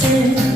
kisses